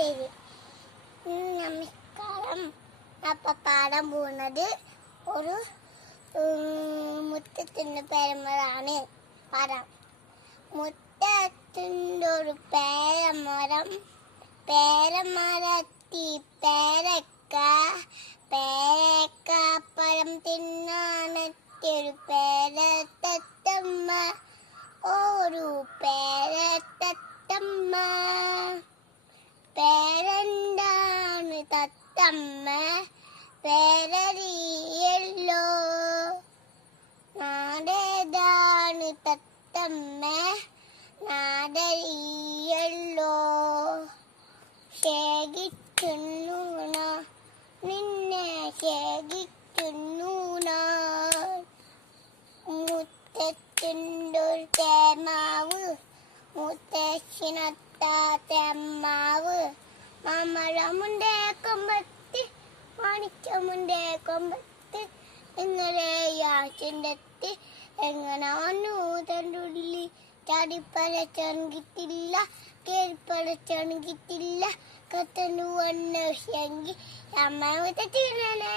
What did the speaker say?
ശരി. നമസ്കാരം. അപ്പൊ പാടാൻ പോകുന്നത് ഒരു മുറ്റത്തിന്റെ പേരമരാണ്. പാടാം. മുറ്റത്തിന്റെ ഒരു പേരമരം, പേരമരത്തി പേരക്ക, പേരക്കാപ്പഴം തിന്നാനെത്തിയൊരു പേരത്തമ്മ, ഒരു പേരത്തമ്മ. പേരെന്താണ് തത്തമ്മ? പേരറിയല്ലോ. നാടേതാണ് തത്തമ്മ? നാടറിയല്ലോ. ശേഖിച്ചുണ്ണൂണ നിന്നെ ശേഖിച്ചുണ്ണൂണ. മുത്തച്ഛൻ്റെ തേമാവ്, മുത്തശ്ശിനത്താത്തമ്മാവ്, മാമഴമുണ്ടേ കൊമ്പത്ത്, മാണിക്യമുണ്ടേ കൊമ്പത്ത്, ഇന്നലെ യാച്ചിൻ്റെ എങ്ങനാന്നു തണ്ടുള്ളി. ചാടിപ്പഴച്ചാൻ കിട്ടില്ല, കേറിപ്പഴച്ചാൻ കിട്ടില്ല, കത്തനു വന്ന ശങ്കി അമ്മ മുത്തച്ഛനെ.